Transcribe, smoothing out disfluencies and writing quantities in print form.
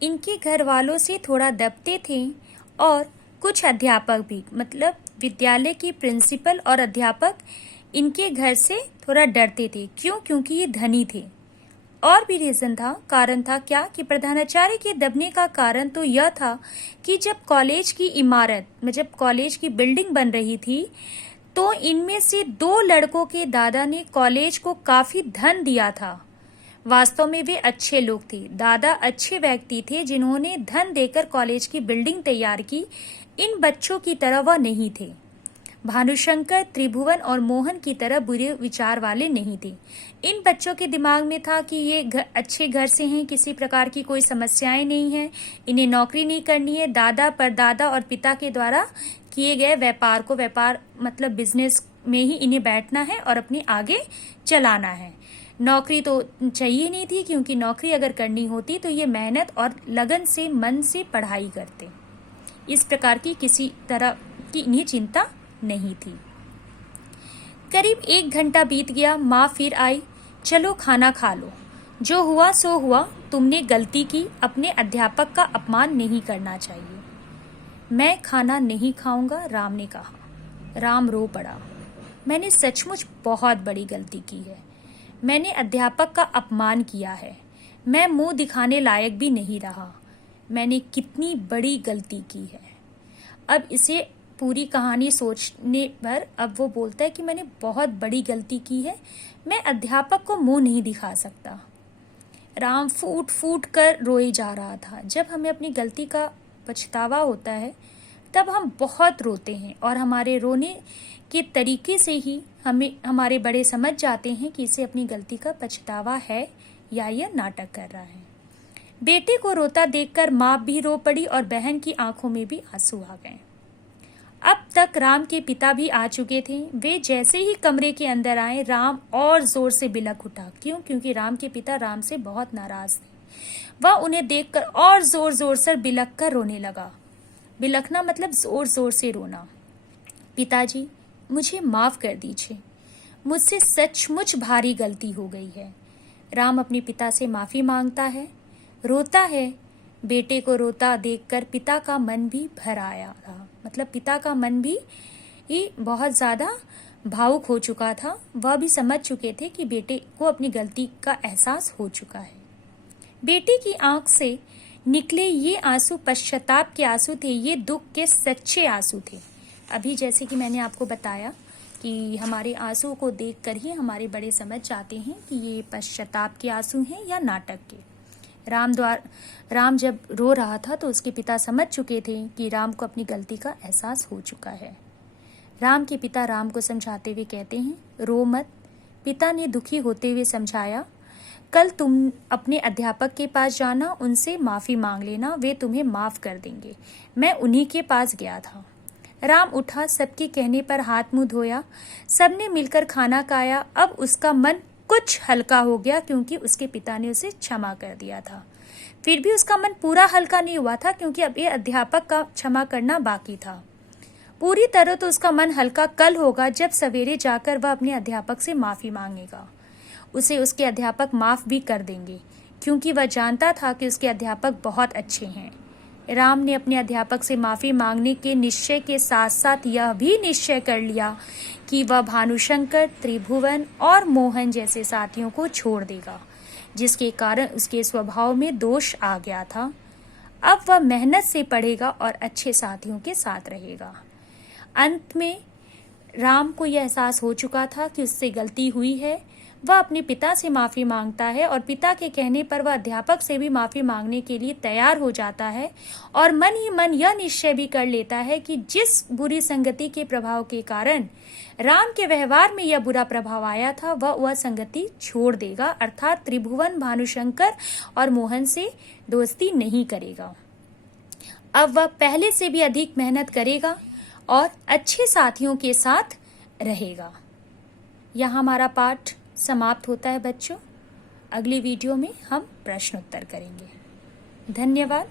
इनके घर वालों से थोड़ा दबते थे और कुछ अध्यापक भी, मतलब विद्यालय की प्रिंसिपल और अध्यापक इनके घर से थोड़ा डरते थे। क्यों? क्योंकि ये धनी थे। और भी कारण था क्या कि प्रधानाचार्य के दबने का कारण तो यह था कि जब कॉलेज की इमारत में, जब कॉलेज की बिल्डिंग बन रही थी, तो इनमें से 2 लड़कों के दादा ने कॉलेज को काफी धन दिया था। वास्तव में वे अच्छे लोग थे। दादा अच्छे व्यक्ति थे जिन्होंने धन देकर कॉलेज की बिल्डिंग तैयार की। इन बच्चों की तरह वह नहीं थे। भानुशंकर, त्रिभुवन और मोहन की तरह बुरे विचार वाले नहीं थे। इन बच्चों के दिमाग में था कि ये अच्छे घर से हैं, किसी प्रकार की कोई समस्याएं नहीं है, इन्हें नौकरी नहीं करनी है, दादा परदादा और पिता के द्वारा किए गए व्यापार मतलब बिजनेस में ही इन्हें बैठना है और अपनी आगे चलाना है। नौकरी तो चाहिए नहीं थी, क्योंकि नौकरी अगर करनी होती तो ये मेहनत और लगन से, मन से पढ़ाई करते। इस प्रकार की किसी तरह की इन्हें चिंता नहीं थी। करीब 1 घंटा बीत गया। माँ फिर आई। चलो खाना खा लो। जो हुआ सो हुआ। तुमने गलती की। अपने अध्यापक का अपमान नहीं करना चाहिए। मैं खाना नहीं खाऊंगा, राम ने कहा। राम रो पड़ा। मैंने सचमुच बहुत बड़ी गलती की है। मैंने अध्यापक का अपमान किया है। मैं मुंह दिखाने लायक भी नहीं रहा। मैंने कितनी बड़ी गलती की है। अब इसे पूरी कहानी सोचने पर अब वो बोलता है कि मैंने बहुत बड़ी गलती की है। मैं अध्यापक को मुंह नहीं दिखा सकता। राम फूट फूट कर रोए जा रहा था। जब हमें अपनी गलती का पछतावा होता है तब हम बहुत रोते हैं, और हमारे रोने के तरीके से ही हमारे बड़े समझ जाते हैं कि इसे अपनी गलती का पछतावा है या यह नाटक कर रहा है। बेटे को रोता देखकर माँ भी रो पड़ी और बहन की आंखों में भी आंसू आ गए। अब तक राम के पिता भी आ चुके थे। वे जैसे ही कमरे के अंदर आए, राम और जोर से बिलख उठा। क्यों? क्योंकि राम के पिता राम से बहुत नाराज थे। वह उन्हें देखकर और जोर जोर से बिलख कर रोने लगा। बिलखना मतलब जोर जोर से रोना। पिताजी, मुझे माफ कर दीजिए। मुझसे सचमुच भारी गलती हो गई है। राम अपने पिता से माफी मांगता है, रोता है। बेटे को रोता देखकर पिता का मन भी भर आया था। मतलब पिता का मन भी बहुत ज्यादा भावुक हो चुका था। वह भी समझ चुके थे कि बेटे को अपनी गलती का एहसास हो चुका है। बेटे की आंख से निकले ये आंसू पश्चाताप के आंसू थे। ये दुख के सच्चे आंसू थे। अभी जैसे कि मैंने आपको बताया कि हमारे आंसू को देखकर ही हमारे बड़े समझ जाते हैं कि ये पश्चाताप के आंसू हैं या नाटक के। राम जब रो रहा था तो उसके पिता समझ चुके थे कि राम को अपनी गलती का एहसास हो चुका है। राम के पिता राम को समझाते हुए कहते हैं, रो मत। पिता ने दुखी होते हुए समझाया, कल तुम अपने अध्यापक के पास जाना, उनसे माफी मांग लेना, वे तुम्हें माफ कर देंगे। मैं उन्हीं के पास गया था। राम उठा, सबके कहने पर हाथ मुंह धोया। सबने मिलकर खाना खाया। अब उसका मन कुछ हल्का हो गया, क्योंकि उसके पिता ने उसे क्षमा कर दिया था। फिर भी उसका मन पूरा हल्का नहीं हुआ था, क्योंकि अब ये अध्यापक का क्षमा करना बाकी था। पूरी तरह तो उसका मन हल्का कल होगा, जब सवेरे जाकर वह अपने अध्यापक से माफी मांगेगा। उसे उसके अध्यापक माफ भी कर देंगे, क्योंकि वह जानता था कि उसके अध्यापक बहुत अच्छे हैं। राम ने अपने अध्यापक से माफी मांगने के निश्चय के साथ साथ यह भी निश्चय कर लिया कि वह भानुशंकर, त्रिभुवन और मोहन जैसे साथियों को छोड़ देगा, जिसके कारण उसके स्वभाव में दोष आ गया था। अब वह मेहनत से पढ़ेगा और अच्छे साथियों के साथ रहेगा। अंत में राम को यह एहसास हो चुका था कि उससे गलती हुई है। वह अपने पिता से माफी मांगता है और पिता के कहने पर वह अध्यापक से भी माफी मांगने के लिए तैयार हो जाता है, और मन ही मन यह निश्चय भी कर लेता है कि जिस बुरी संगति के प्रभाव के कारण राम के व्यवहार में यह बुरा प्रभाव आया था, वह संगति छोड़ देगा, अर्थात त्रिभुवन, भानुशंकर और मोहन से दोस्ती नहीं करेगा। अब वह पहले से भी अधिक मेहनत करेगा और अच्छे साथियों के साथ रहेगा। यहाँ हमारा पाठ समाप्त होता है बच्चों। अगली वीडियो में हम प्रश्न उत्तर करेंगे। धन्यवाद।